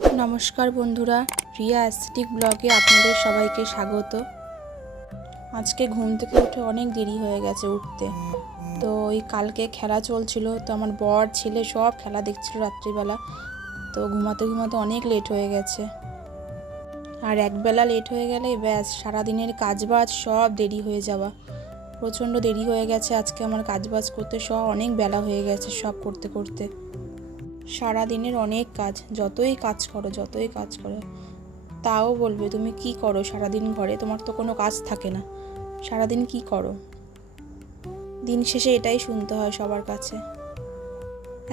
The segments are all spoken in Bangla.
নমস্কার বন্ধুরা, রিয়া অ্যাস্থেটিক ব্লগে আপনাদের সবাইকে স্বাগত। আজকে ঘুম থেকে উঠে অনেক দেরি হয়ে গেছে উঠতে। তো ওই কালকে খেলা চলছিল, তো আমার বর ছেলে সব খেলা দেখছিল রাত্রিবেলা। তো ঘুমাতে ঘুমাতে অনেক লেট হয়ে গেছে। আর একবেলা লেট হয়ে গেলে ব্যাস সারাদিনের কাজবাজ সব দেরি হয়ে যাওয়া। প্রচণ্ড দেরি হয়ে গেছে আজকে আমার কাজবাজ করতে, সব অনেক বেলা হয়ে গেছে সব করতে করতে। সারাদিনের অনেক কাজ, যতই কাজ করো তাও বলবে তুমি কি করো সারাদিন ঘরে, তোমার তো কোনো কাজ থাকে না, সারাদিন কি করো। দিন শেষে এটাই শুনতে হয় সবার কাছে।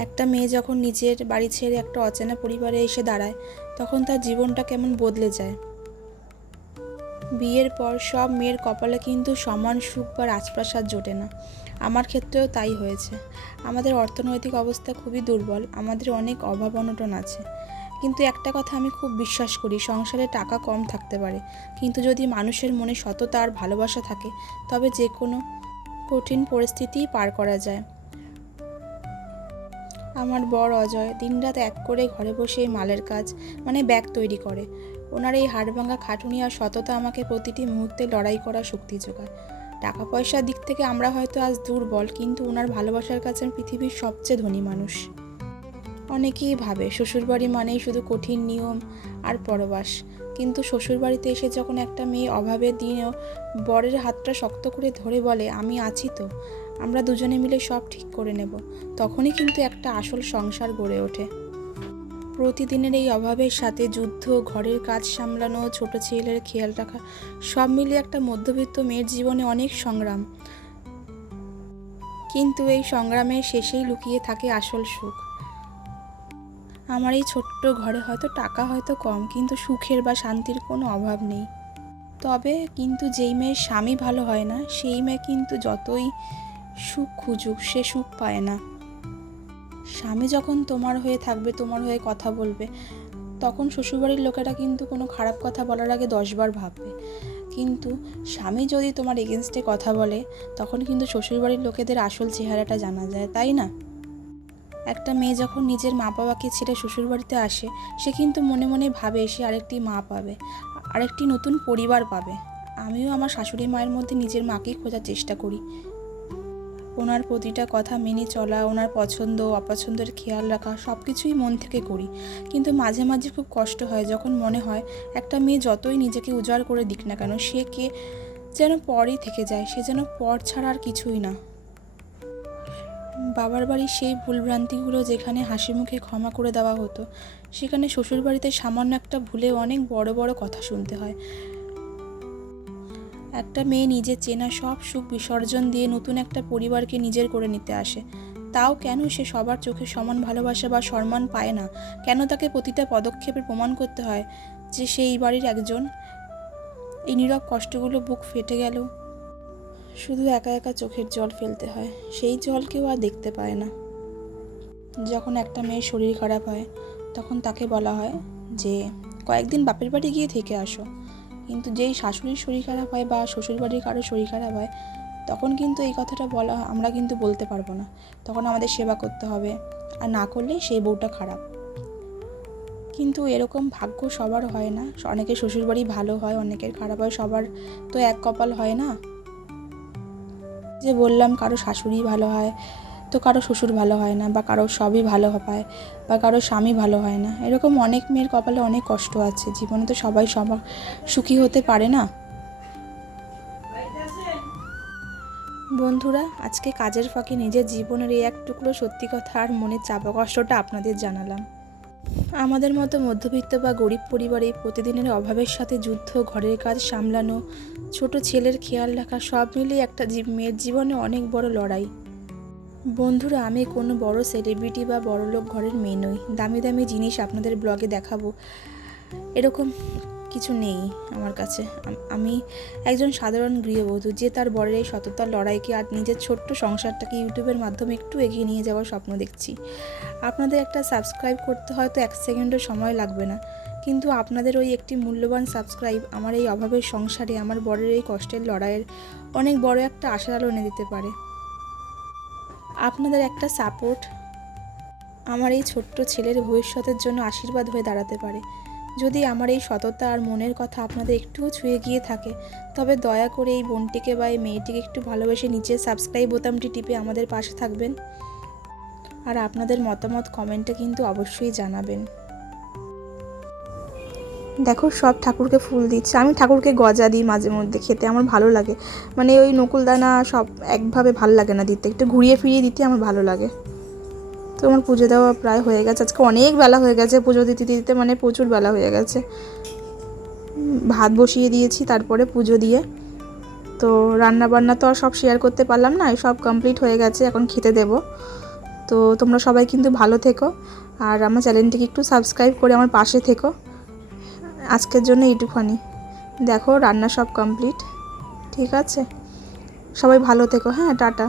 একটা মেয়ে যখন নিজের বাড়ি ছেড়ে একটা অচেনা পরিবারে এসে দাঁড়ায়, তখন তার জীবনটা কেমন বদলে যায়। বিয়ের পর সব মেয়ের কপালে কিন্তু সমান সুখ বা রাজপ্রাসাদ জোটে না। আমার ক্ষেত্রেও তাই হয়েছে। আমাদের অর্থনৈতিক অবস্থা খুবই দুর্বল, আমাদের অনেক অভাব অনটন আছে। কিন্তু একটা কথা আমি খুব বিশ্বাস করি, সংসারে টাকা কম থাকতে পারে, কিন্তু যদি মানুষের মনে সততা আর ভালোবাসা থাকে, তবে যে কোনো কঠিন পরিস্থিতিই পার করা যায়। আমার বর অজয় দিনরাত এক করে ঘরে বসে এই মালের কাজ ব্যাগ তৈরি করে। ওনার এই হাড়ভাঙা খাটুনি আর সততা আমাকে প্রতিটি মুহূর্তে লড়াই করার শক্তি যোগায়। টাকা পয়সার দিক থেকে আমরা হয়তো আজ দুর্বল, কিন্তু ওনার ভালোবাসার কাছে আমি পৃথিবীর সবচেয়ে ধনী মানুষ। অনেকেই ভাবে শ্বশুরবাড়ি মানেই শুধু কঠিন নিয়ম আর পরবাস, কিন্তু শ্বশুরবাড়িতে এসে যখন একটা মেয়ে অভাবের দিনেও বরের হাতটা শক্ত করে ধরে বলে আমি আছি তো, আমরা দুজনে মিলে সব ঠিক করে নেব, তখনই কিন্তু একটা আসল সংসার গড়ে ওঠে। প্রতিদিনের এই অভাবের সাথে যুদ্ধ, ঘরের কাজ সামলানো, ছোট ছেলের খেয়াল রাখা, সব মিলিয়ে একটা মধ্যবিত্ত মেয়ের জীবনে অনেক সংগ্রাম। কিন্তু এই সংগ্রামের শেষেই লুকিয়ে থাকে আসল সুখ। আমার এই ছোট্ট ঘরে হয়তো টাকা হয়তো কম, কিন্তু সুখের বা শান্তির কোনো অভাব নেই। তবে কিন্তু যেই মেয়ের স্বামী ভালো হয় না, সেই মেয়ে কিন্তু যতই সুখ খুঁজুক সে সুখ পায় না। স্বামী যখন তোমার হয়ে থাকবে, তোমার হয়ে কথা বলবে, তখন শ্বশুরবাড়ির লোকেরা কিন্তু কোনো খারাপ কথা বলার আগে 10 বার ভাববে। কিন্তু স্বামী যদি তোমার এগেনস্টে কথা বলে, তখন কিন্তু শ্বশুরবাড়ির লোকেদের আসল চেহারাটা জানা যায়, তাই না? একটা মেয়ে যখন নিজের মা বাবাকে ছেড়ে শ্বশুরবাড়িতে আসে, সে কিন্তু মনে মনে ভাবে সে আরেকটি মা পাবে, আরেকটি নতুন পরিবার পাবে। আমিও আমার শাশুড়ি মায়ের মধ্যে নিজের মাকেই খোঁজার চেষ্টা করি। ওনার প্রতিটা কথা মেনে চলা, ওনার পছন্দ অপছন্দের খেয়াল রাখা, সব কিছুই মন থেকে করি। কিন্তু মাঝে মাঝে খুব কষ্ট হয় যখন মনে হয় একটা মেয়ে যতই নিজেকে উজাড় করে দিক না কেন, সে কে যেন পরই থেকে যায়, সে যেন পর ছাড়া আর কিছুই না। বাবার বাড়ির সেই ভুলভ্রান্তিগুলো যেখানে হাসি মুখে ক্ষমা করে দেওয়া হতো, সেখানে শ্বশুরবাড়িতে সামান্য একটা ভুলে অনেক বড় বড় কথা শুনতে হয়। একটা মেয়ে নিজের চেনা সব সুখ বিসর্জন দিয়ে নতুন একটা পরিবারকে নিজের করে নিতে আসে। তাও কেন সে সবার চোখে সমান ভালোবাসা বা সম্মান পায় না? কেন তাকে প্রতিটা পদক্ষেপে প্রমাণ করতে হয় যে সে এই বাড়ির একজন? এই নীরব কষ্টগুলো বুক ফেটে গেল শুধু একা একা চোখের জল ফেলতে হয়, সেই জল কেউ আর দেখতে পায় না। যখন একটা মেয়ের শরীর খারাপ হয়, তখন তাকে বলা হয় যে কয়েকদিন বাপের বাড়ি গিয়ে থেকে আসো। কিন্তু যেই শাশুড়ির শরীর খারাপ হয় বা শ্বশুরবাড়ির কারো শরীর খারাপ হয়, তখন কিন্তু এই কথাটা বলা হয়, আমরা কিন্তু বলতে পারবো না, তখন আমাদের সেবা করতে হবে, আর না করলে সেই বউটা খারাপ। কিন্তু এরকম ভাগ্য সবার হয় না, অনেকের শ্বশুরবাড়ি ভালো হয়, অনেকের খারাপ হয়, সবার তো এক কপাল হয় না। যে বললাম কারো শাশুড়ি ভালো হয় তো কারো শ্বশুর ভালো হয় না, বা কারো সবই ভালো পায়, বা কারো স্বামী ভালো হয় না। এরকম অনেক মেয়ের কপালে অনেক কষ্ট আছে, জীবনে তো সবাই সবার সুখী হতে পারে না। বন্ধুরা, আজকে কাজের ফাঁকে নিজের জীবনের এই এক টুকরো সত্যি কথা আর মনের চাপা কষ্টটা আপনাদের জানালাম। আমাদের মতো মধ্যবিত্ত বা গরিব পরিবারে প্রতিদিনের অভাবের সাথে যুদ্ধ, ঘরের কাজ সামলানো, ছোট ছেলের খেয়াল রাখা, সব মিলিয়ে একটা মেয়ের জীবনে অনেক বড় লড়াই। বন্ধুরা, আমি কোনো বড় সেলিব্রিটি বা বড়লোক ঘরের মেয়ে নই, দামি দামি জিনিস আপনাদের ব্লগে দেখাবো এরকম কিছু নেই আমার কাছে। আমি একজন সাধারণ গৃহবধূ, যে তার বরের এই সততার লড়াইকে আর নিজের ছোট্ট সংসারটাকে ইউটিউবের মাধ্যমে একটু এগিয়ে নিয়ে যাওয়ার স্বপ্ন দেখছি। আপনাদের একটা সাবস্ক্রাইব করতে হয়তো 1 সেকেন্ডও সময় লাগবে না, কিন্তু আপনাদের ওই একটি মূল্যবান সাবস্ক্রাইব আমার এই অভাবের সংসারে, আমার বরের এই কষ্টের লড়াইয়ের অনেক বড় একটা আশার আলো এনে দিতে পারে। আপনাদের একটা সাপোর্ট আমার এই ছোট্ট ছেলের ভবিষ্যতের জন্য আশীর্বাদ হয়ে দাঁড়াতে পারে। যদি আমার এই সততা আর মনের কথা আপনাদের একটুও ছুঁয়ে গিয়ে থাকে, তবে দয়া করে এই বোনটিকে বা এই মেয়েটিকে একটু ভালোবেসে নিচে সাবস্ক্রাইব বোতামটি টিপে আমাদের পাশে থাকবেন। আর আপনাদের মতামত কমেন্টে কিন্তু অবশ্যই জানাবেন। দেখো সব ঠাকুরকে ফুল দিচ্ছে। আমি ঠাকুরকে গজা দিই মাঝে মধ্যে, খেতে আমার ভালো লাগে। মানে ওই নকুলদানা সব একভাবে ভালো লাগে না দিতে, একটু ঘুরিয়ে ফিরিয়ে দিতে আমার ভালো লাগে। তো আমার পুজো দেওয়া প্রায় হয়ে গেছে, আজকে অনেক বেলা হয়ে গেছে পুজো দিতে দিতে, মানে প্রচুর বেলা হয়ে গেছে। ভাত বসিয়ে দিয়েছি তারপরে পুজো দিয়ে। তো রান্না বান্না তো আর সব শেয়ার করতে পারলাম না, সব কমপ্লিট হয়ে গেছে, এখন খেতে দেব। তো তোমরা সবাই কিন্তু ভালো থেকো, আর আমার চ্যানেলটিকে একটু সাবস্ক্রাইব করে আমার পাশে থেকো। আজকের জন্য এইটুখানি। দেখো রান্না সব কমপ্লিট। ঠিক আছে, সবাই ভালো থেকো। হ্যাঁ, টাটা।